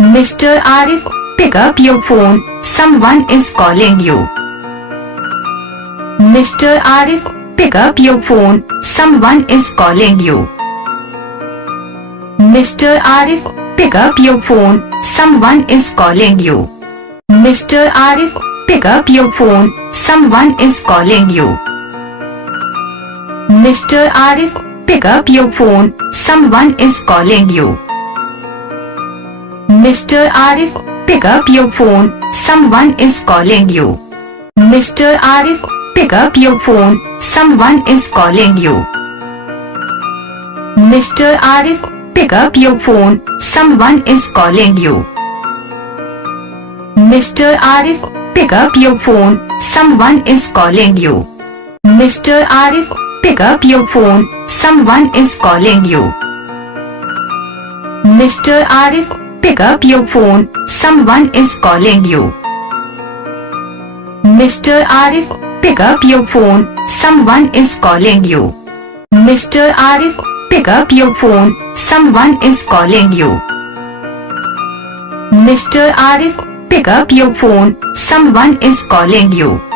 Mr. Arif, pick up your phone, someone is calling you. Mr. Arif, pick up your phone, someone is calling you. Mr. Arif, pick up your phone, someone is calling you. Mr. Arif, pick up your phone, someone is calling you. Mr. Arif, pick up your phone, someone is calling you. Mr. Arif, pick up your phone, someone is calling you. Mr. Arif, pick up your phone, someone is calling you. Mr. Arif, pick up your phone, someone is calling you. Mr. Arif, pick up your phone, someone is calling you. Mr. Arif, pick up your phone, someone is calling you. Mr. Arif, pick up your phone, someone is calling you. Mr. Arif, pick up your phone, someone is calling you. Mr. Arif, pick up your phone, someone is calling you. Mr. Arif, pick up your phone, someone is calling you.